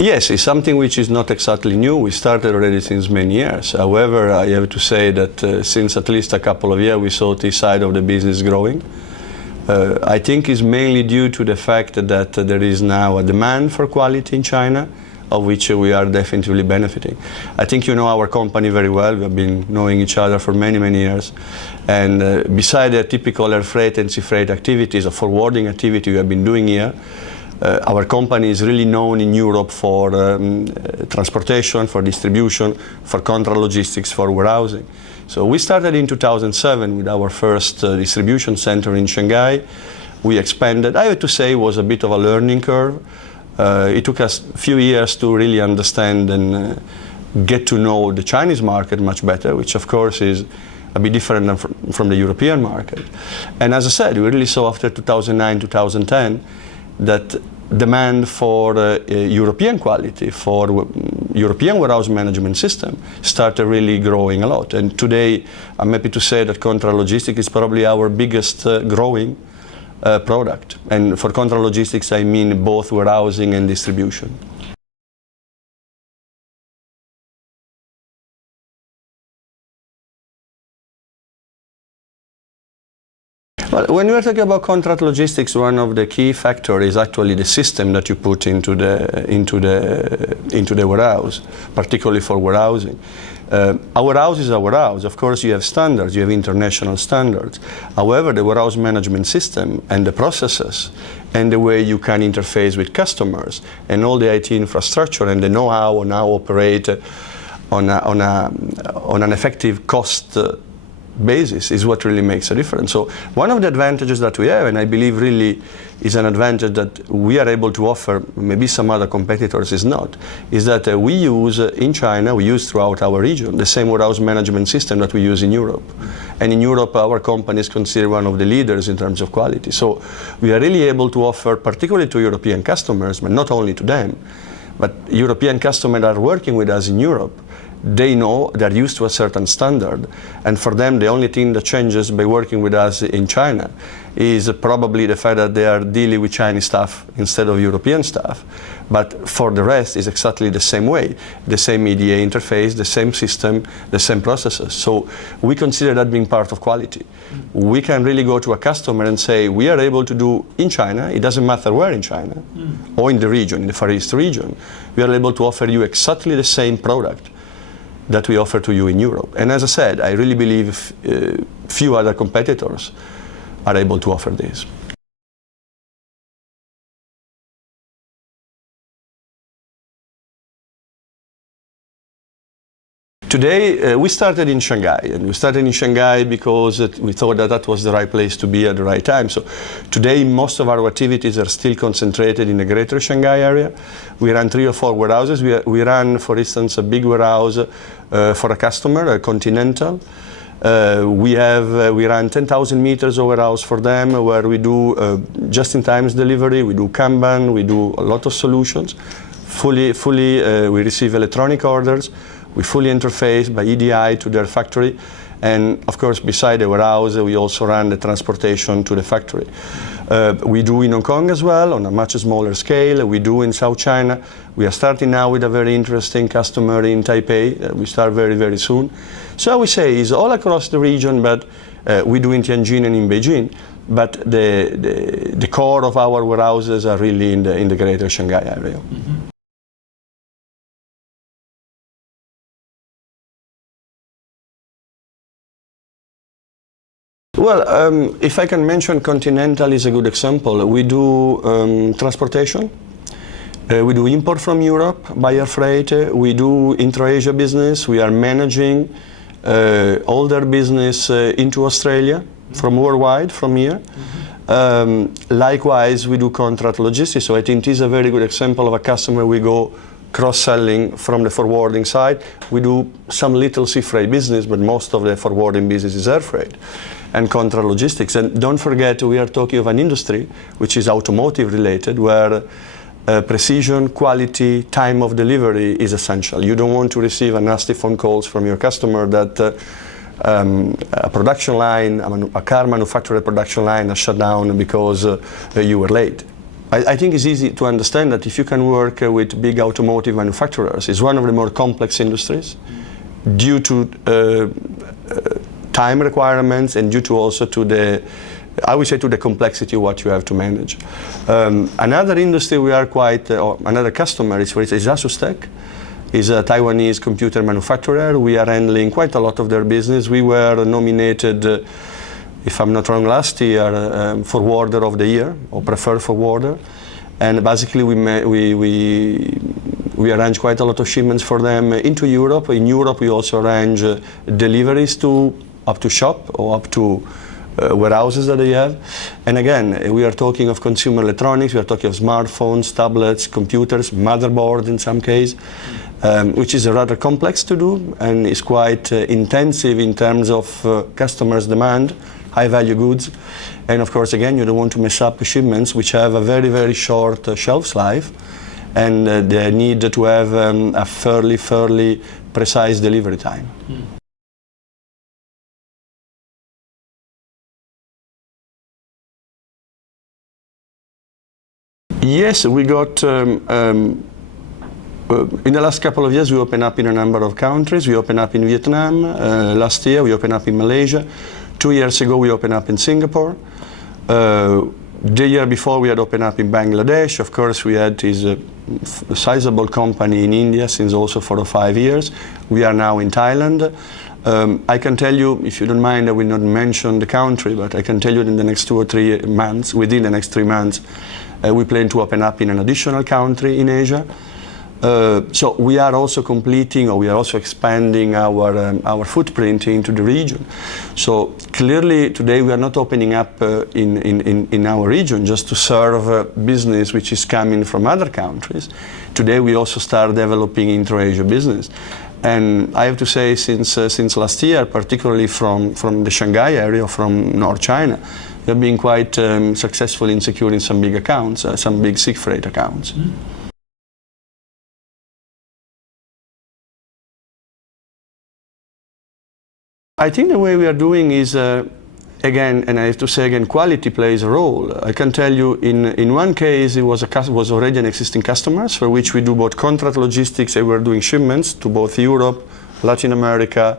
Yes, it's something which is not exactly new. We started already since many years. However, I have to say that since at least a couple of years we saw this side of the business growing. I think it's mainly due to the fact that there is now a demand for quality in China, of which we are definitely benefiting. I think you know our company very well. We have been knowing each other for many, many years. And beside the typical air freight and sea freight activities, a forwarding activity we have been doing here, our company is really known in Europe for transportation, for distribution, for contract logistics, for warehousing. So we started in 2007 with our first distribution center in Shanghai. We expanded. I have to say it was a bit of a learning curve. It took us a few years to really understand and get to know the Chinese market much better, which of course is a bit different than from the European market. And as I said, we really saw after 2009, 2010 that demand for European quality, for European warehouse management system started really growing a lot. And today, I'm happy to say that contract logistics is probably our biggest growing product. And for contract logistics, I mean both warehousing and distribution. Well, when we are talking about contract logistics, one of the key factors is actually the system that you put into the warehouse, particularly for warehousing. A warehouse is a warehouse. Of course, you have standards, you have international standards. However, the warehouse management system and the processes and the way you can interface with customers and all the IT infrastructure and the know-how on how to operate on an effective cost basis is what really makes a difference. So one of the advantages that we have, and I believe really is an advantage that we are able to offer, maybe some other competitors is not, is that we use in China, we use throughout our region, the same warehouse management system that we use in Europe. And in Europe, our company is considered one of the leaders in terms of quality. So we are really able to offer, particularly to European customers, but not only to them, but European customers that are working with us in Europe, they know they're used to a certain standard, and for them the only thing that changes by working with us in China is probably the fact that they are dealing with Chinese staff instead of European staff. But for the rest, it's exactly the same way, the same EDA interface, the same system, the same processes. So we consider that being part of quality. We can really go to a customer and say, we are able to do in China, it doesn't matter where in China, or in the region, in the Far East region, we are able to offer you exactly the same product that we offer to you in Europe. And as I said, I really believe few other competitors are able to offer this. Today, we started in Shanghai, and we started in Shanghai because we thought that that was the right place to be at the right time. So today, most of our activities are still concentrated in the greater Shanghai area. We run 3 or 4 warehouses. We run, for instance, a big warehouse for a customer, a Continental. We run 10,000 meters of warehouse for them, where we do just-in-time delivery, we do Kanban, we do a lot of solutions. We receive electronic orders. We fully interface by EDI to their factory, and of course, beside the warehouse, we also run the transportation to the factory. We do in Hong Kong as well, on a much smaller scale. We do in South China. We are starting now with a very interesting customer in Taipei. We start very, very soon. So I would say it's all across the region, but we do in Tianjin and in Beijing. But the core of our warehouses are really in the greater Shanghai area. Mm-hmm. Well, if I can mention, Continental is a good example. We do transportation. We do import from Europe by air freight. We do intra-Asia business. We are managing all their business into Australia from worldwide, from here. Likewise, we do contract logistics. So I think this is a very good example of a customer we go cross-selling from the forwarding side. We do some little sea freight business, but most of the forwarding business is air freight and contract logistics. And don't forget, we are talking of an industry which is automotive related, where precision, quality, time of delivery is essential. You don't want to receive a nasty phone calls from your customer that a production line, a car manufacturer production line has shut down because you were late. I think it's easy to understand that if you can work with big automotive manufacturers, it's one of the more complex industries due to time requirements and due to also to the, I would say, to the complexity of what you have to manage. Another industry we are quite, or another customer is, for instance, ASUS is a Taiwanese computer manufacturer. We are handling quite a lot of their business. We were nominated, if I'm not wrong, last year Forwarder of the Year, or Preferred Forwarder. And basically we arrange quite a lot of shipments for them into Europe. In Europe we also arrange deliveries up to shop or up to warehouses that they have. And again, we are talking of consumer electronics, we are talking of smartphones, tablets, computers, motherboards in some case, which is rather complex to do and is quite intensive in terms of customers' demand, high-value goods. And of course, again, you don't want to mess up shipments which have a very, very short shelf life, and they need to have a fairly precise delivery time. Yes, we got, in the last couple of years, we opened up in a number of countries. We opened up in Vietnam last year, we opened up in Malaysia. 2 years ago, we opened up in Singapore. The year before, we had opened up in Bangladesh. Of course, we had this sizable company in India since also 4 or 5 years. We are now in Thailand. I can tell you, if you don't mind, I will not mention the country, but I can tell you in the next 2 or 3 months, within the next 3 months, we plan to open up in an additional country in Asia. So we are also completing, or we are also expanding our footprint into the region. So clearly today we are not opening up in our region just to serve business which is coming from other countries. Today we also start developing intra-Asia business. And I have to say, since last year, particularly from the Shanghai area, from North China, we have been quite successful in securing some big accounts, some big sea freight accounts. I think the way we are doing is, again, and I have to say again, quality plays a role. I can tell you, in one case, it was already an existing customers for which we do both contract logistics, and we're doing shipments to both Europe, Latin America,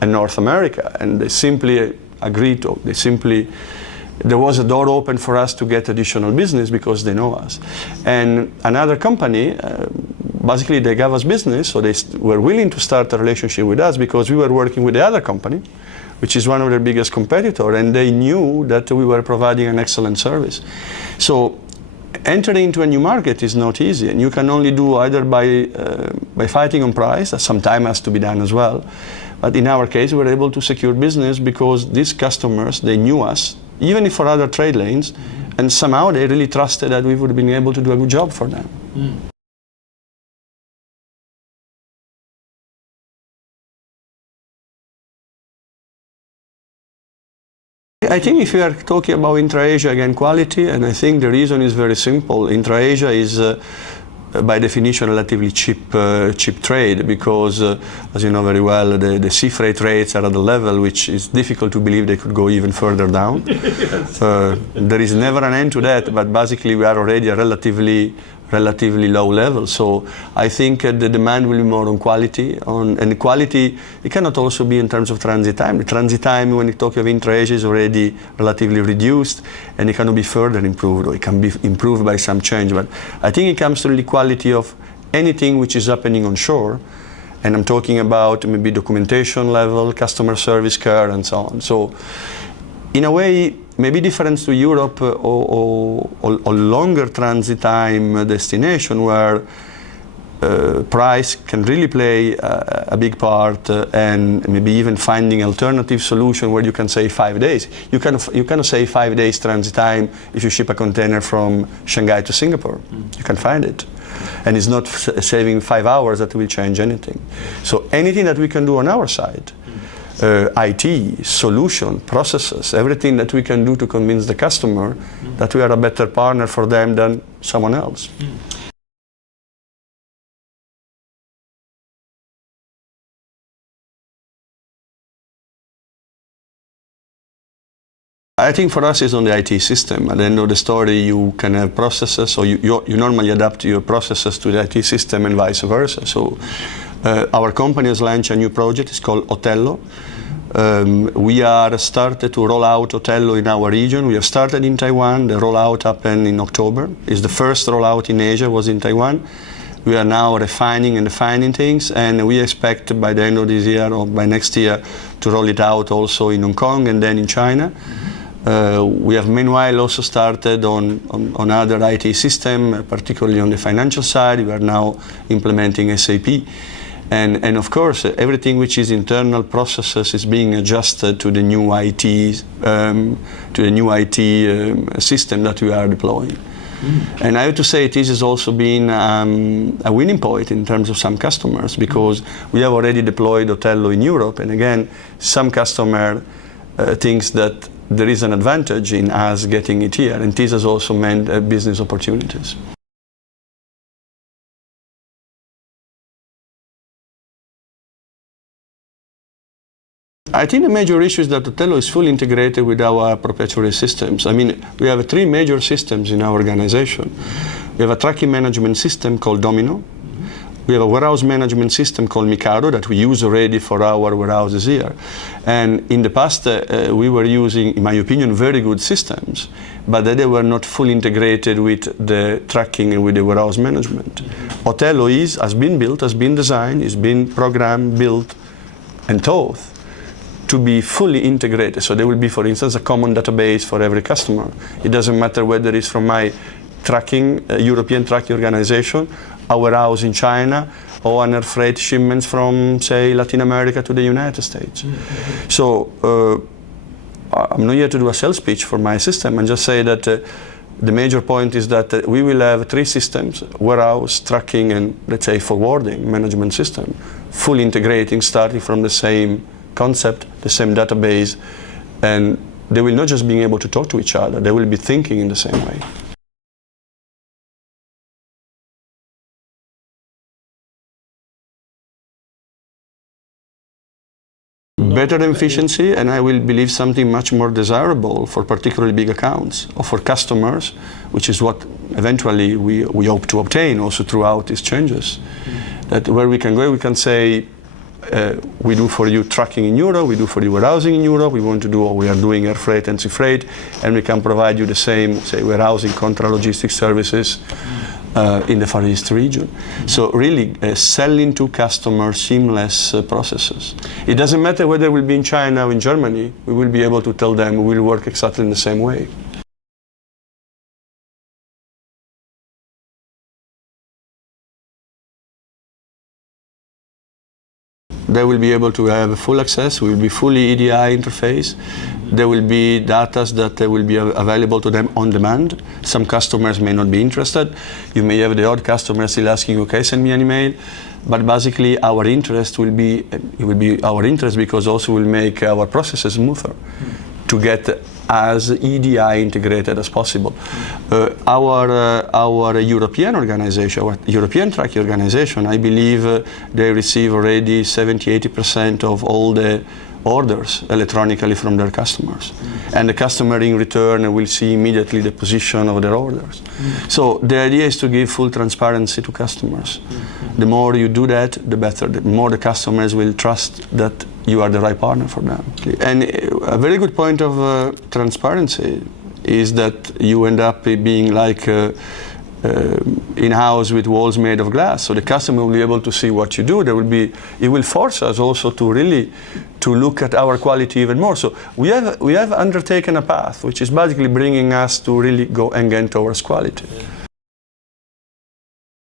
and North America. And they simply agreed to, there was a door open for us to get additional business because they know us. And another company, basically they gave us business, so they were willing to start a relationship with us because we were working with the other company, which is one of their biggest competitors, and they knew that we were providing an excellent service. So entering into a new market is not easy, and you can only do either by fighting on price, that some time has to be done as well. But in our case, we were able to secure business because these customers, they knew us, even if for other trade lanes, and somehow they really trusted that we would have been able to do a good job for them. I think if you are talking about intra-Asia, again, quality, and I think the reason is very simple. Intra-Asia is by definition relatively cheap trade because, as you know very well, the sea freight rates are at a level which is difficult to believe they could go even further down. Yes. There is never an end to that, but basically we are already a relatively low level. So I think the demand will be more on quality, and the quality, it cannot also be in terms of transit time. The transit time, when you talk of intra-Asia, is already relatively reduced, and it cannot be further improved, or it can be improved by some change. But I think it comes to the quality of anything which is happening on shore, and I'm talking about maybe documentation level, customer service care, and so on. So in a way, maybe different to Europe or longer transit time destination where price can really play a big part, and maybe even finding alternative solution where you can save 5 days. You can save 5 days transit time if you ship a container from Shanghai to Singapore. You can find it. And it's not saving 5 hours that will change anything. So anything that we can do on our side, IT, solution, processes, everything that we can do to convince the customer that we are a better partner for them than someone else. I think for us it's on the IT system. At the end of the story, you can have processes, so you normally adapt your processes to the IT system and vice versa. So our company has launched a new project. It's called Otello. We are started to roll out Otello in our region. We have started in Taiwan. The rollout happened in October. It's the first rollout in Asia was in Taiwan. We are now refining and defining things, and we expect by the end of this year or by next year to roll it out also in Hong Kong and then in China. We have meanwhile also started on other IT system, particularly on the financial side. We are now implementing SAP. And of course, everything which is internal processes is being adjusted to the new IT, system that we are deploying. And I have to say this has also been a winning point in terms of some customers, because we have already deployed Otello in Europe, and again, some customer thinks that there is an advantage in us getting it here, and this has also meant business opportunities. I think the major issue is that Otello is fully integrated with our proprietary systems. I mean, we have 3 major systems in our organization. We have a tracking management system called Domino. We have a warehouse management system called Mikado that we use already for our warehouses here. And in the past, we were using, in my opinion, very good systems, but they were not fully integrated with the tracking and with the warehouse management. Otello has been built, has been designed, has been programmed, built, and taught to be fully integrated. So there will be, for instance, a common database for every customer. It doesn't matter whether it's from my tracking, European tracking organization, a warehouse in China, or an air freight shipments from, say, Latin America to the United States. So I'm not here to do a sales pitch for my system and just say that the major point is that we will have 3 systems: warehouse, tracking, and let's say forwarding management system, fully integrating, starting from the same concept, the same database, and they will not just be able to talk to each other, they will be thinking in the same way. Better efficiency, and I will believe something much more desirable for particularly big accounts or for customers, which is what eventually we hope to obtain also throughout these changes. That where we can go, we can say, we do for you tracking in Europe, we do for you warehousing in Europe, we want to do, or we are doing air freight and sea freight, and we can provide you the same, say, warehousing, contra-logistics services in the Far East region. So really selling to customers seamless processes. It doesn't matter whether it will be in China or in Germany, we will be able to tell them we will work exactly in the same way. They will be able to have full access, we will be fully EDI interface. There will be data that will be available to them on demand. Some customers may not be interested. You may have the odd customer still asking, okay, send me an email. But basically our interest will be, it will be our interest because also will make our processes smoother to get as EDI integrated as possible. Our European organization, our European tracking organization, I believe they receive already 70–80% of all the orders electronically from their customers. And the customer in return will see immediately the position of their orders. So the idea is to give full transparency to customers. The more you do that, the better. The more the customers will trust that you are the right partner for them. And a very good point of transparency is that you end up being like in-house with walls made of glass. So the customer will be able to see what you do. It will force us also to really to look at our quality even more. So we have undertaken a path which is basically bringing us to really go and get towards quality.